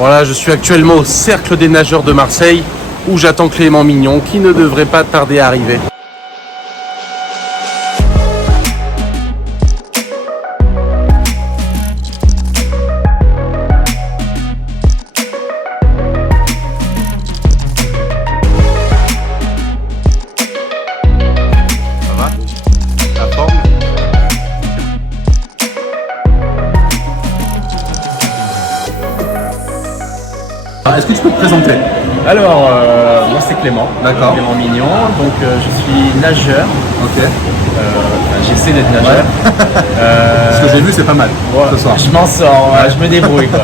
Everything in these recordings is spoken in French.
Voilà, je suis actuellement au Cercle des Nageurs de Marseille où j'attends Clément Mignon qui ne devrait pas tarder à arriver. Ça va? La forme? Est-ce que tu peux te présenter? Alors, moi c'est Clément, D'accord. Clément Mignon, donc je suis nageur, Ok. j'essaie d'être nageur. Ce que j'ai vu, c'est pas mal ce soir. Je m'en sors, je me débrouille quoi.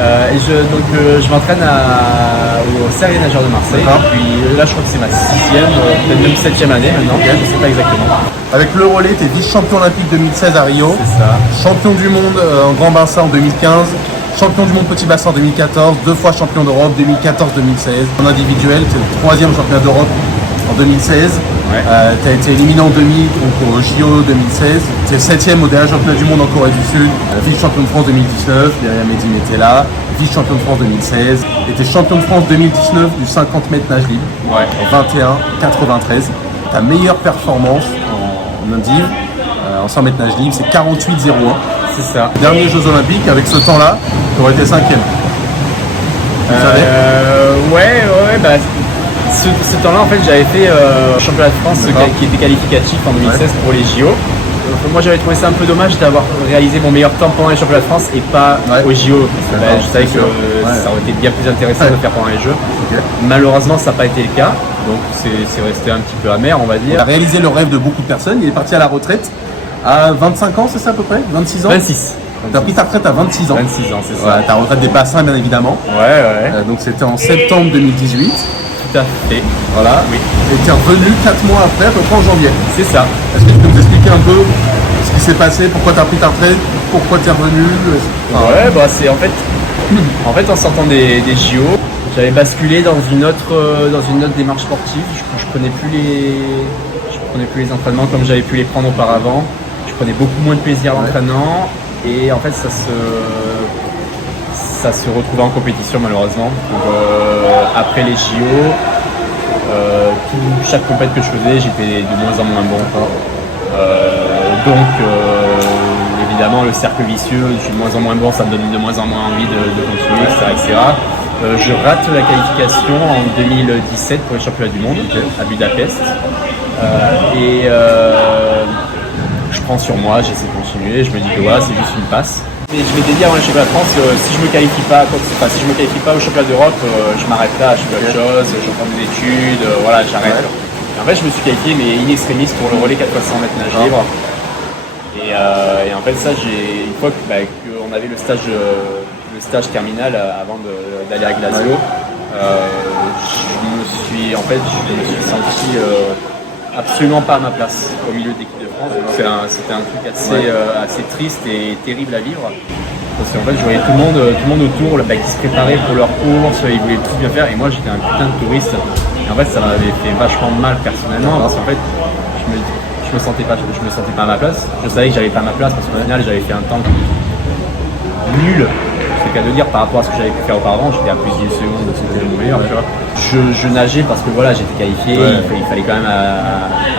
Je m'entraîne au Cercle des Nageurs de Marseille, D'accord. depuis là je crois que c'est ma 6e, peut-être même 7e année maintenant, je ne sais pas exactement. Avec le relais, tu es vice-champion olympique 2016 à Rio, C'est ça. champion du monde en grand bassin en 2015, champion du monde petit bassin en 2014, 2 fois champion d'Europe 2014-2016. En individuel, tu es le 3e champion d'Europe en 2016. Ouais. Tu as été éliminé en demi donc au JO 2016. Tu es 7e au dernier championnat du monde en Corée du Sud, vice-champion de France 2019, derrière Medine était là, vice-champion de France 2016. Et tu es champion de France 2019 du 50 mètres nage libre, Ouais. en 21-93. Ta meilleure performance en indiv, en 100 mètres nage libre, c'est 48,01. C'est ça. Derniers Jeux Olympiques, avec ce temps-là, tu aurais été 5e. Vous savez Bah, ce temps-là, en fait, j'avais fait championnat de France D'accord. qui était qualificatif en 2016 pour les JO. Moi, j'avais trouvé ça un peu dommage d'avoir réalisé mon meilleur temps pendant les championnats de France et pas Ouais. aux JO. Parce que, D'accord, je savais c'est que sûr. Ouais. ça aurait été bien plus intéressant de le faire pendant les Jeux. Ok. Malheureusement, ça n'a pas été le cas. Donc, c'est resté un petit peu amer, on va Il dire. a réalisé le rêve de beaucoup de personnes. Il est parti à la retraite à 25 ans, c'est ça à peu près? 26 ans? 26. Tu as pris ta retraite à 26 ans. 26 ans, c'est ça. Voilà, ta retraite des bassins, bien évidemment. Ouais. Donc c'était en septembre 2018. Tout à fait. Voilà. Oui. Et tu es revenu 4 mois après, à peu près en janvier. C'est ça. Est-ce que tu peux nous expliquer un peu ce qui s'est passé, pourquoi tu as pris ta retraite, pourquoi tu es revenu? Ouais, bah c'est en fait en sortant des JO, j'avais basculé dans une autre démarche sportive. Je prenais plus les entraînements comme j'avais pu les prendre auparavant. Je prenais beaucoup moins de plaisir à l'entraînement et en fait ça se retrouvait en compétition malheureusement. Donc, après les JO, chaque compète que je faisais, j'étais de moins en moins bon. Évidemment, le cercle vicieux, je suis de moins en moins bon, ça me donne de moins en moins envie de continuer, etc. Je rate la qualification en 2017 pour les championnats du monde à Budapest. Je prends sur moi, j'essaie de continuer, je me dis que voilà, c'est juste une passe. Et je m'étais dit avant les championnats de France, si je me qualifie pas au championnat d'Europe, je m'arrête là, je fais autre chose, je reprends des études, voilà, j'arrête. Et en fait, je me suis qualifié, mais in extremis pour le relais 400 mètres nage libre. Et en fait, ça, une fois qu'on avait le stage terminal avant d'aller à Glasgow, je me suis senti absolument pas à ma place au milieu de l'équipe de France. C'était un truc assez triste et terrible à vivre. Parce qu'en fait, je voyais tout le monde autour qui se préparait pour leur course, ils voulaient tout bien faire, et moi j'étais un putain de touriste. Et en fait, ça m'avait fait vachement mal personnellement, parce qu'en fait, je me sentais pas à ma place. Je savais que j'avais pas ma place parce qu'au final, j'avais fait un temps nul. C'est le cas de dire par rapport à ce que j'avais pu faire auparavant, j'étais à plus d'une seconde de ce que j'étais meilleur, tu vois. Je nageais parce que voilà, j'étais qualifié, il fallait quand même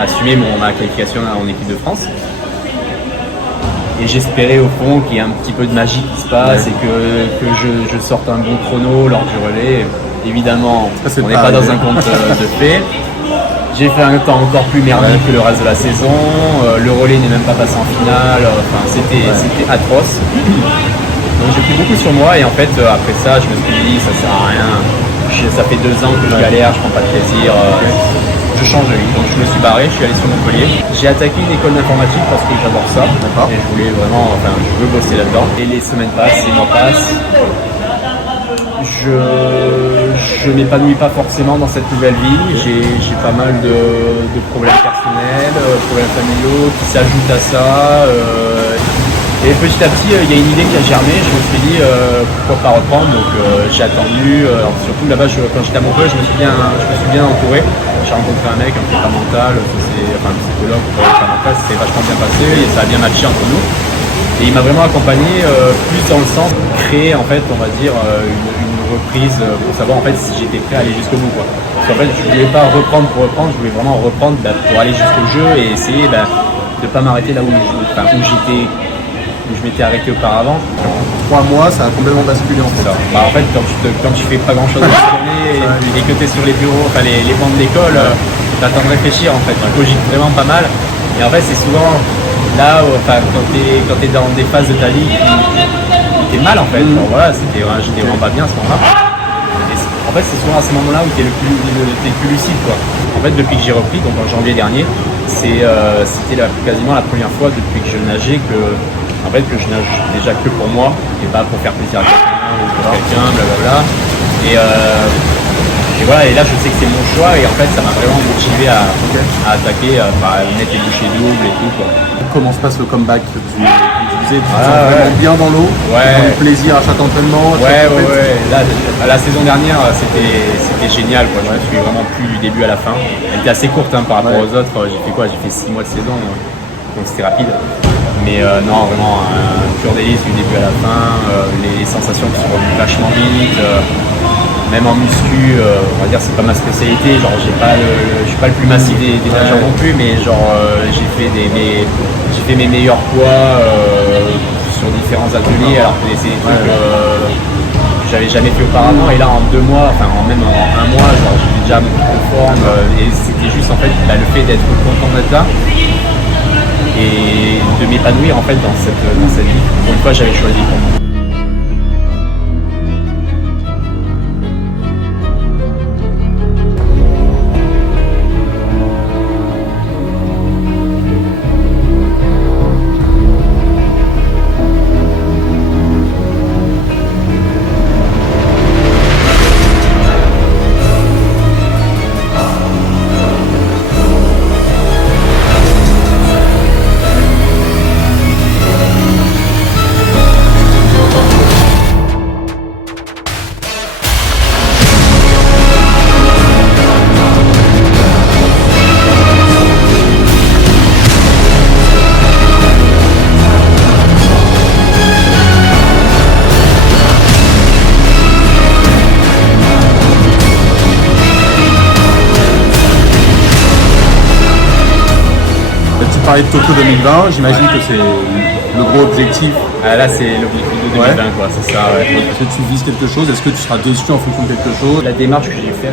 assumer ma qualification en équipe de France. Et j'espérais au fond qu'il y ait un petit peu de magie qui se passe et que je sorte un bon chrono lors du relais. Évidemment, on n'est pas dans un conte de fées. J'ai fait un temps encore plus merdique que le reste de la saison. Le relais n'est même pas passé en finale. C'était atroce. Donc j'ai pris beaucoup sur moi et en fait après ça je me suis dit ça sert à rien. Ça fait 2 ans que je galère, je prends pas de plaisir. Je change de vie. Donc je me suis barré, je suis allé sur Montpellier. J'ai attaqué une école d'informatique parce que j'adore ça. Et je voulais vraiment, je veux bosser là-dedans. Et les semaines passent, les mois passent. Je m'épanouis pas forcément dans cette nouvelle vie. J'ai pas mal de problèmes personnels, problèmes familiaux qui s'ajoutent à ça. Et petit à petit, il y a une idée qui a germé. Je me suis dit pourquoi pas reprendre. Donc j'ai attendu. Surtout là-bas, quand j'étais à Montpellier, je me suis bien entouré. J'ai rencontré un mec, un prépa mental, un psychologue, ça s'est vachement bien passé et ça a bien matché entre nous. Et il m'a vraiment accompagné plus dans le sens de créer en fait, on va dire, une reprise pour savoir en fait si j'étais prêt à aller jusqu'au bout, quoi. Parce qu'en fait, je voulais pas reprendre pour reprendre, je voulais vraiment reprendre pour aller jusqu'au jeu et essayer de pas m'arrêter là où je m'étais arrêté auparavant. 3 mois, ça a complètement basculé en fait. En fait, quand tu fais pas grand chose à la journée et que tu es sur les bureaux, enfin les bancs de l'école, tu as le temps de réfléchir en fait. Tu cogites vraiment pas mal. Et en fait, c'est souvent là où, quand tu es dans des phases de ta vie qui t'es mal en fait. Alors, voilà, j'étais vraiment pas bien à ce moment-là. Et en fait, c'est souvent à ce moment-là où tu es le plus lucide, quoi. En fait, depuis que j'ai repris, donc en janvier dernier, c'était quasiment la première fois depuis que je nageais que je nage déjà que pour moi et pas pour faire plaisir à quelqu'un ou pour quelqu'un, blablabla. Et voilà, et là je sais que c'est mon choix et en fait ça m'a vraiment motivé à attaquer, à mettre les bouchées doubles et tout, quoi. Comment se passe le comeback? Tu disais, tu te sens vraiment bien dans l'eau, du plaisir à chaque entraînement. Ouais. Là, la saison dernière, c'était génial, quoi. Je me suis vraiment plu du début à la fin. Elle était assez courte par rapport aux autres. J'ai fait 6 mois de saison, donc c'était rapide. Mais non, vraiment un pur délice du début à la fin. Les sensations qui sont revenues vachement vite. Même en muscu, on va dire c'est pas ma spécialité. Genre je suis pas le plus massif des nageurs non plus, mais j'ai fait mes meilleurs poids sur différents ateliers. Alors que c'est des trucs que j'avais jamais fait auparavant. Et là en 2 mois, même en 1 mois, genre j'étais déjà beaucoup plus forme. Et c'était juste en fait le fait d'être content d'être là et de m'épanouir en fait dans cette vie. Pour une fois j'avais choisi pour moi. Tu parlais de Tokyo 2020, j'imagine que c'est le gros objectif. Là c'est l'objectif de 2020, quoi, c'est ça. Est-ce que tu vises quelque chose? Est-ce que tu seras déçu en fonction de quelque chose? La démarche que j'ai fait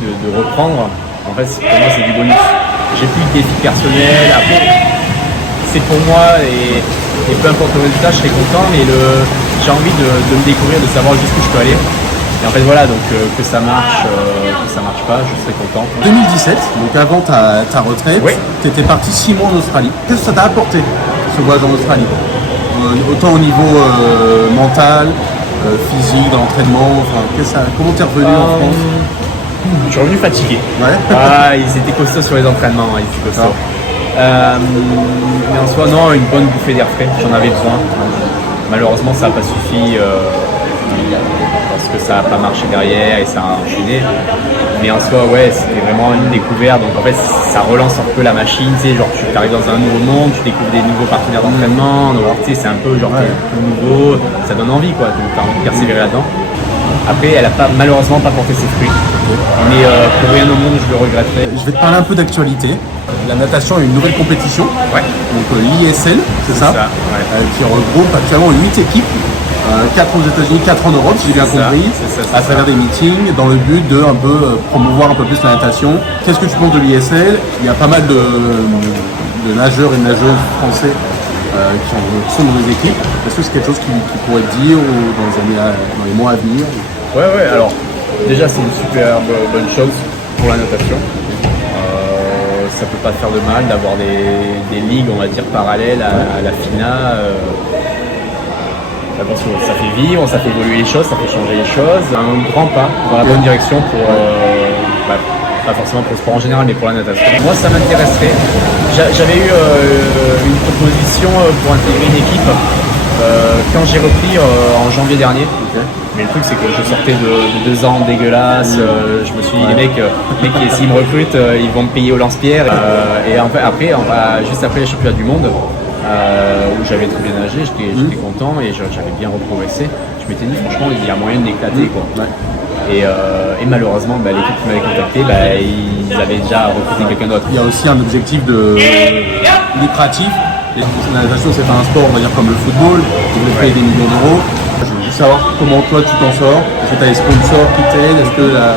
de reprendre, en fait pour moi c'est du bonus. J'ai plus de défi personnel, après c'est pour moi et peu importe le résultat je serai content, mais j'ai envie de me découvrir, de savoir jusqu'où je peux aller. Et en fait voilà, donc que ça marche pas, je serai content. 2017, donc avant ta retraite, tu étais parti 6 mois en Australie. Qu'est-ce que ça t'a apporté ce voyage en Australie? Autant au niveau mental, physique, dans l'entraînement, comment t'es revenu en France? Je suis revenu fatigué. Ils étaient costauds sur les entraînements, ils étaient costauds. Mais en soi non, une bonne bouffée d'air frais, j'en avais besoin. Malheureusement ça n'a pas suffi. Parce que ça n'a pas marché derrière et ça a enchaîné. Mais en soi, c'était vraiment une découverte. Donc en fait, ça relance un peu la machine. Tu sais, genre tu arrives dans un nouveau monde, tu découvres des nouveaux partenaires d'entraînement. Donc tu sais, c'est un peu genre tout nouveau. Ça donne envie, quoi. Donc tu as envie de persévérer là-dedans. Après, elle n'a malheureusement pas porté ses fruits. Mais pour rien au monde, je le regretterais. Je vais te parler un peu d'actualité. La natation a une nouvelle compétition. Donc l'ISL, c'est ça, qui regroupe actuellement 8 équipes. 4 aux États-Unis, 4 en Europe, si j'ai bien compris, à travers des meetings, dans le but de promouvoir un peu plus la natation. Qu'est-ce que tu penses de l'ISL? Il y a pas mal de nageurs et nageuses français qui sont dans les équipes. Est-ce que c'est quelque chose qui pourrait te dire dans les mois à venir? Alors déjà c'est une super bonne chose pour la natation. Ça peut pas faire de mal d'avoir des ligues, on va dire, parallèles à la FINA. Ça fait vivre, ça fait évoluer les choses, ça fait changer les choses. Un grand pas dans la bonne direction pour, pas forcément pour le sport en général, mais pour la natation. Moi, ça m'intéresserait. J'avais eu une proposition pour intégrer une équipe quand j'ai repris en janvier dernier. Mais le truc, c'est que je sortais de 2 ans dégueulasses. Je me suis dit, les mecs s'ils me recrutent, ils vont me payer au lance-pierre. Et après, juste après les championnats du monde, où j'avais très bien nagé, j'étais content et j'avais bien reprogressé. Je m'étais dit franchement il y a moyen d'éclater quoi. Ouais. Et malheureusement l'équipe qui m'avait contacté, ils avaient déjà recruté quelqu'un d'autre. Il y a aussi un objectif lucratif. La natation, c'est pas un sport, on va dire, comme le football, qui veut payer des millions d'euros. Je veux juste savoir comment toi tu t'en sors. Est-ce que tu as des sponsors qui t'aident? Est-ce que la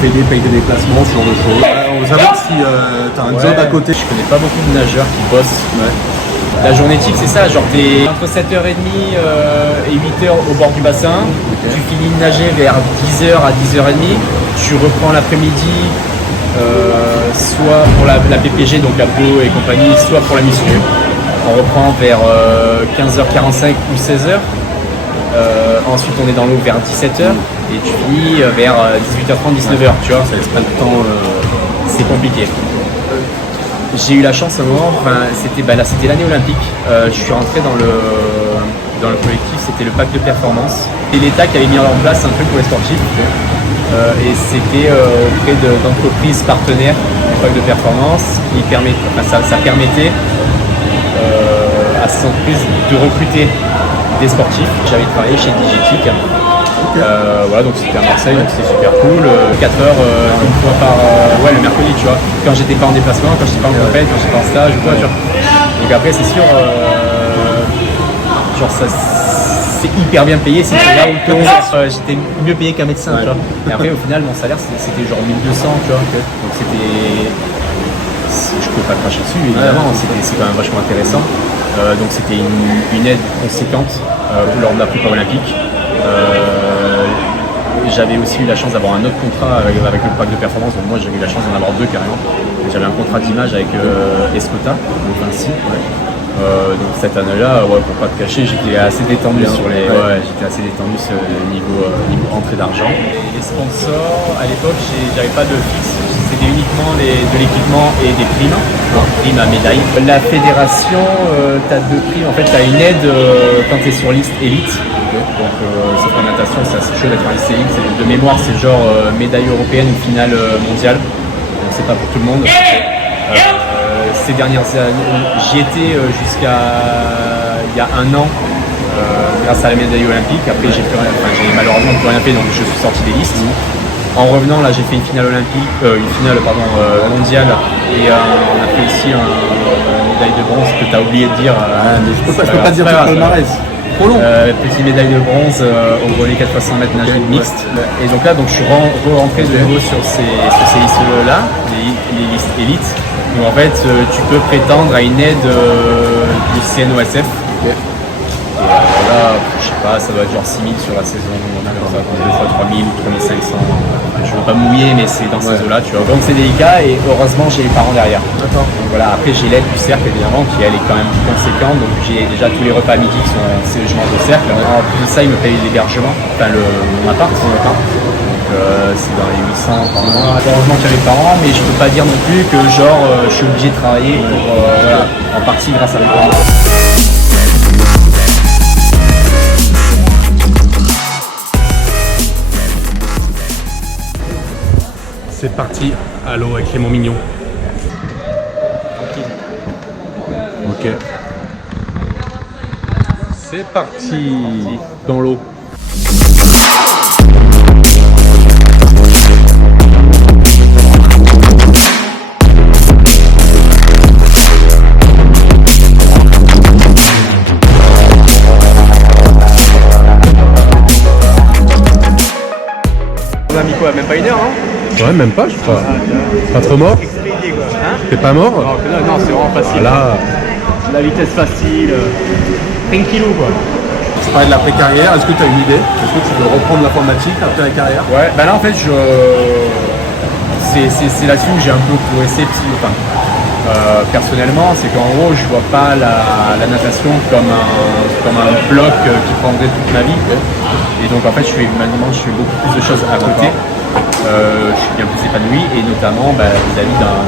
Fédé paye tes déplacements, ce genre de choses? On veut savoir si tu as un job à côté. Je connais pas beaucoup de nageurs qui bossent. La journée type, c'est ça, genre t'es entre 7h30 et 8h au bord du bassin, tu finis de nager vers 10h à 10h30, tu reprends l'après-midi, soit pour la PPG, donc la peau et compagnie, soit pour la muscu. On reprend vers 15h45 ou 16h. Ensuite, on est dans l'eau vers 17h et tu finis vers 18h30, 19h, tu vois. Ça laisse pas le temps. C'est compliqué. J'ai eu la chance à un moment, c'était l'année olympique. Je suis rentré dans le collectif, c'était le pacte de performance. Et l'État qui avait mis en place un truc pour les sportifs. Et c'était auprès d'entreprises partenaires du pacte de performance. Ça permettait à ces entreprises de recruter des sportifs. J'avais travaillé chez Digitic. Voilà, donc c'était à Marseille, donc c'était super cool. 4 heures, une fois par le mercredi, tu vois. Quand j'étais pas en déplacement, quand j'étais pas en compète, quand j'étais en stage ou quoi, tu vois. Donc après, c'est sûr, genre ça, c'est hyper bien payé. Si tu là où j'étais mieux payé qu'un médecin, tu vois. Et après, au final, mon salaire, c'était genre 1200, tu vois. Donc c'était. Je peux pas cracher dessus, évidemment, c'est quand même vachement intéressant. Donc c'était une aide conséquente lors de la prépa olympique. J'avais aussi eu la chance d'avoir un autre contrat avec le pacte de performance, donc moi j'ai eu la chance d'en avoir deux carrément. J'avais un contrat d'image avec Escota, donc Vinci. Donc cette année-là, pour pas te cacher, j'étais assez détendu j'étais assez détendu niveau entrée d'argent. Les sponsors, à l'époque, j'avais pas de fixe, c'était uniquement de l'équipement et des primes, primes à médaille. La fédération, tu as deux primes, en fait tu as une aide quand tu es sur liste élite. Donc c'est pour la natation, c'est assez chaud d'être en liste élite. De mémoire, c'est genre médaille européenne ou finale mondiale. Donc c'est pas pour tout le monde. Ces dernières années, j'y étais jusqu'à il y a un an grâce à la médaille olympique. Après j'ai malheureusement plus rien fait, donc je suis sorti des listes. En revenant là, j'ai fait une finale olympique, mondiale, et on a fait aussi une médaille de bronze que tu as oublié de dire. Mais je peux pas dire tout le palmarès. Trop long. Petite médaille de bronze au relais 4x100 mètres nage mixte. Et donc là, je suis rentré de nouveau sur ces listes-là, les listes élites. Donc en fait, tu peux prétendre à une aide du CNOSF. Et là, je sais pas, ça doit être genre 6 000 sur la saison, 2 fois 3 000 ou 3 500. Je veux pas mouiller, mais c'est dans ces eaux-là, tu vois. Donc c'est délicat et heureusement j'ai les parents derrière. D'accord. Donc voilà, après j'ai l'aide du cercle évidemment, qui elle est quand même plus conséquente. Donc j'ai déjà tous les repas à midi qui sont ces logements de cercle. En plus de ça, ils me payent l'hébergement, mon appart. Donc c'est dans les 800 par mois. Heureusement qu'il y a mes parents, mais je peux pas dire non plus que genre je suis obligé de travailler pour, en partie grâce à mes parents. C'est parti à l'eau avec Clément Mignon. Ok. C'est parti dans l'eau. On a mis quoi? Même pas une heure, hein? Ouais, même pas, je crois. Pas trop mort? T'es pas mort? Non, c'est vraiment facile. Voilà. La vitesse facile, tranquillou quoi. Tu parlais de l'après-carrière, est-ce que tu as une idée? Est-ce que tu veux reprendre l'informatique après la carrière? Ouais, bah là en fait, c'est là-dessus où j'ai un peu progressé personnellement, c'est qu'en gros, je vois pas la natation comme un bloc qui prendrait toute ma vie. Et donc en fait, maintenant, je fais beaucoup plus de choses à côté. Je suis bien plus épanoui et notamment vis-à-vis d'un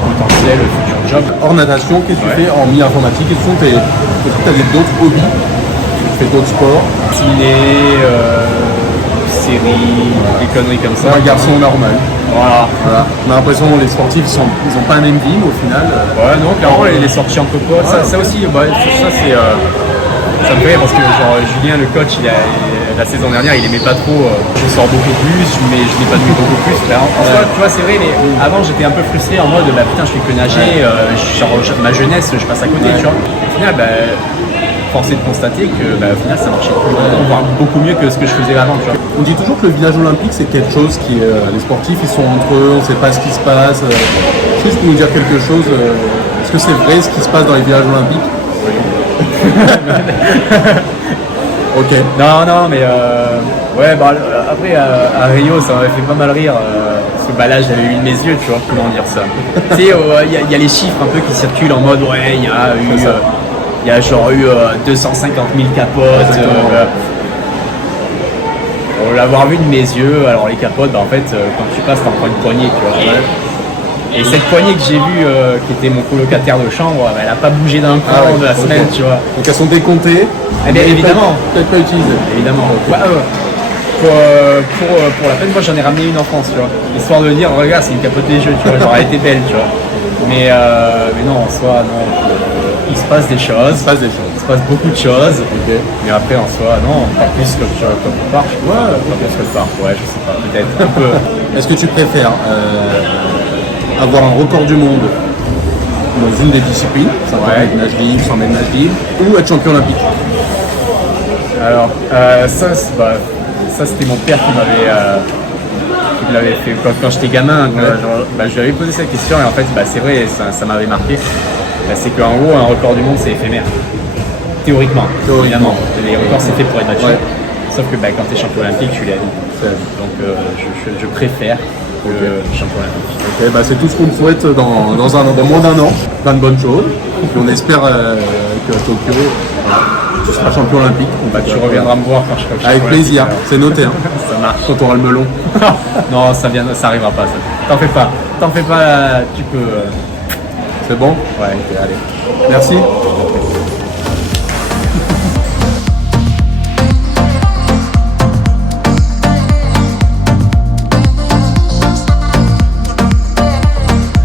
potentiel futur job. Hors natation, qu'est-ce que tu fais en milieu informatique? Est-ce que tu as d'autres hobbies? Tu fais d'autres sports? Ciné, séries, des conneries comme ça. Un garçon normal. Voilà. Voilà. On a l'impression que les sportifs ils ont pas la même vie au final. Ouais, non, clairement, les sorties entre potes, ça aussi, bah, ça c'est. Ça me fait rire parce que genre, Julien, le coach, la saison dernière, il aimait pas trop. Je sors beaucoup plus, mais je m'épanouis beaucoup plus. En soi, tu vois, c'est vrai, mais avant j'étais un peu frustré en mode bah putain, je fais que nager, ma jeunesse, je passe à côté, tu vois. Au final, bah, force est de constater que bah, au final, ça marchait voire beaucoup mieux que ce que je faisais avant, tu vois. On dit toujours que le village olympique c'est quelque chose qui les sportifs ils sont entre eux, on sait pas ce qui se passe. Est-ce que tu peux nous dire quelque chose est-ce que c'est vrai ce qui se passe dans les villages olympiques? Ok. Non, mais ouais, bah, après à Rio, ça m'avait fait pas mal rire parce que bah, là, j'avais eu de mes yeux, tu vois, comment dire ça. Tu sais, il y a les chiffres un peu qui circulent en mode ouais, il y a eu, il y a genre eu 250 000 capotes. Pour l'avoir vu de mes yeux, alors les capotes, bah, en fait, quand tu passes, t'en prends une poignée, tu vois. Ouais. Et cette poignée que j'ai vue, qui était mon colocataire de chambre, bah, elle a pas bougé d'un coup de la semaine, tu vois. Donc elles sont décomptées. Eh bien évidemment. Peut-être pas utilisées. Évidemment. Okay. Pour la peine, moi j'en ai ramené une en France, tu vois. Histoire de dire, regarde, c'est une capote des jeux, tu vois, genre elle était belle, tu vois. Mais non, en soi, non. Il se passe des choses. Il se passe beaucoup de choses. Okay. Mais après, en soi, non, pas plus comme le parc. Ouais, pas plus que le parc, ouais, je sais pas, peut-être un peu. Est-ce que tu préfères avoir un record du monde dans une des disciplines, 50 mètres nage libre, 100 mètres nage libre, ou être champion olympique? Alors, ça c'était mon père qui me l'avait fait quand j'étais gamin. Genre, je lui avais posé cette question et en fait, c'est vrai, ça m'avait marqué. C'est qu'en gros, un record du monde, c'est éphémère. Théoriquement, évidemment. Les records, c'est fait pour être battu. Ouais. Sauf que quand tu es champion olympique, tu l'as vu. Donc, je préfère le champion olympique. Okay, c'est tout ce qu'on te souhaite dans moins d'un an. Plein de bonnes choses. Et on espère que Tokyo, tu seras champion olympique. Tu reviendras me voir quand je serai champion avec plaisir, c'est noté. Hein. Ça marche. Quand tu auras le melon. Non, ça arrivera pas. T'en fais pas, tu peux. C'est bon? Ouais, allez. Merci.